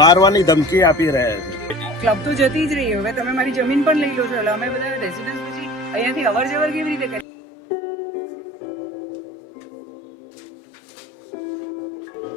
મારવાની ધમકી આપી રહ્યા છે. ક્લબ તો જતી જ રહી. હવે તમે મારી જમીન પણ લઈ લો છો. એટલે અમે બધા રેસિડન્સ પછી અહીંયાથી અવર જવર કેવી રીતે કરી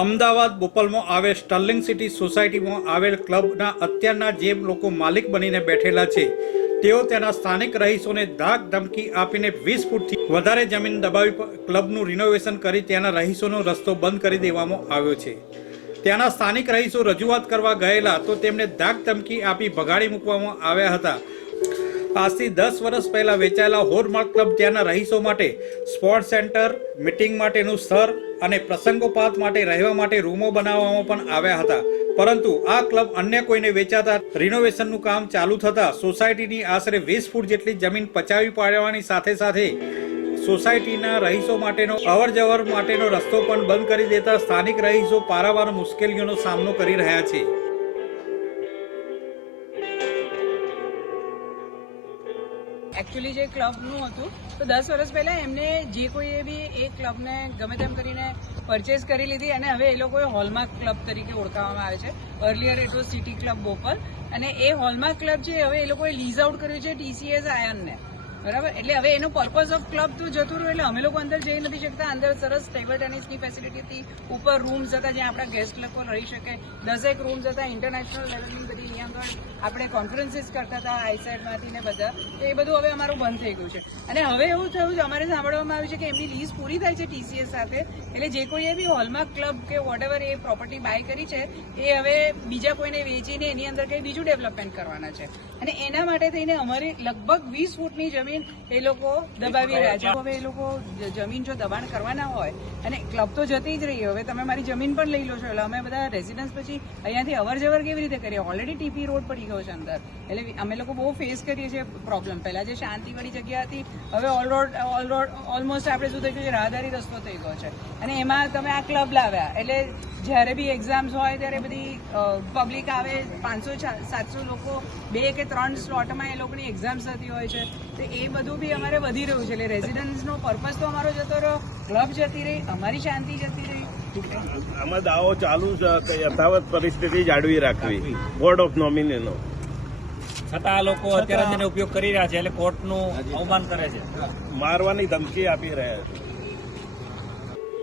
અમદાવાદ બોપલમાં આવેલ સ્ટર્લિંગ સિટી સોસાયટીમાં આવેલ ક્લબના અત્યારના જે લોકો માલિક બનીને બેઠેલા છે તેઓ તેના સ્થાનિક રહીશોને ધાક ધમકી આપીને વીસ ફૂટથી વધારે જમીન દબાવી ક્લબનું રિનોવેશન કરી તેના રહીશોનો રસ્તો બંધ કરી દેવામાં આવ્યો છે. ત્યાંના સ્થાનિક રહીશો રજૂઆત કરવા ગયેલા તો તેમને ધાક ધમકી આપી ભગાડી મૂકવામાં આવ્યા હતા. આજથી દસ વર્ષ પહેલા વેચાયેલા હોરમાર્ક ક્લબ ત્યાંના રહીશો માટે સ્પોર્ટ સેન્ટર, મીટિંગ માટેનું સ્થળ અને પ્રસંગોપાત માટે રહેવા માટે રૂમો બનાવવામાં પણ આવ્યા હતા. પરંતુ આ ક્લબ અન્ય કોઈને વેચાતા રિનોવેશનનું કામ ચાલુ થતા સોસાયટીની આશરે વીસ ફૂટ જેટલી જમીન પચાવી પાડવાની સાથે સાથે સોસાયટીના રહીશો માટેનો અવર જવર માટેનો રસ્તો પણ બંધ કરી દેતા સ્થાનિક રહીશો પારાવાર મુશ્કેલીઓનો સામનો કરી રહ્યા છે. એકચ્યુઅલી જે ક્લબનું હતું, તો દસ વર્ષ પહેલાં એમને જે કોઈએ બી એ ક્લબને ગમે તેમ કરીને પરચેસ કરી લીધી અને હવે એ લોકોએ હોલમાર્ક ક્લબ તરીકે ઓળખાવવામાં આવે છે. Earlier it was City Club Bopal અને એ હોલમાર્ક ક્લબ છે હવે એ લોકોએ લીઝ આઉટ કર્યું છે ટીસીએસ આયનને બરાબર? એટલે હવે એનો પર્પઝ ઓફ ક્લબ તો જતું રહ્યું, એટલે અમે લોકો અંદર જઈ નથી શકતા. અંદર સરસ ટેબલ ટેનિસની ફેસિલિટીથી ઉપર રૂમ્સ હતા જ્યાં આપણા ગેસ્ટ લોકો રહી શકે. દસેક રૂમ્સ હતા ઇન્ટરનેશનલ લેવલની બધી અહીંયા આગળ આપણે કોન્ફરન્સીસ કરતા હતા આઈસાઇડમાંથી ને બધા. તો એ બધું હવે અમારું બંધ થઈ ગયું છે. અને હવે એવું થયું છે, અમારે સાંભળવામાં આવ્યું છે કે એમની લીઝ પૂરી થાય છે ટીસીએસ સાથે. એટલે જે કોઈએ બી હોલમાર્ક ક્લબ કે વોટ એ પ્રોપર્ટી બાય કરી છે, એ હવે બીજા કોઈને વેચીને એની અંદર કંઈ બીજું ડેવલપમેન્ટ કરવાના છે. અને એના માટે થઈને અમારી લગભગ વીસ ફૂટની જમીન એ લોકો દબાવી રહ્યા છે. હવે એ લોકો જમીન જો દબાણ કરવાના હોય અને ક્લબ તો જતી જ રહી, હવે તમે મારી જમીન પણ લઈ લો છો. એટલે અમે બધા રેસિડન્સ પછી અહીંયાથી અવર જવર કેવી રીતે કરીએ? ઓલરેડી ટીપી રોડ પડી ગયો છે અંદર. એટલે અમે લોકો બહુ ફેસ કરીએ છીએ પ્રોબ્લેમ પહેલા જે શાંતિવાળી જગ્યા હતી, હવે ઓલ રોડ ઓલમોસ્ટ આપણે શું થઈ ગયું છે રાહદારી રસ્તો થઈ ગયો છે. અને એમાં તમે આ ક્લબ લાવ્યા. એટલે જ્યારે બી એક્ઝામ્સ હોય ત્યારે બધી પબ્લિક આવે પાંચસો સાતસો લોકો બે કે ત્રણ સ્લોટમાં એ લોકોની એક્ઝામ્સ થતી હોય છે. તો એ બધું બી અમારે વધી રહ્યું છે. એટલે રેઝિડન્સનો પર્પઝ તો અમારો જતો રહ્યો ક્લબ જતી રહી અમારી શાંતિ જતી રહી. આમાં દાવો ચાલુ છે કે યથાવત પરિસ્થિતિ જાળવી રાખવી. બોર્ડ ઓફ નોમિનીનો છતાં આ લોકો અત્યારે જેને ઉપયોગ કરી રહ્યા છે. એટલે કોર્ટનું અવમાન કરે છે. મારવાની ધમકી આપી રહ્યા છે.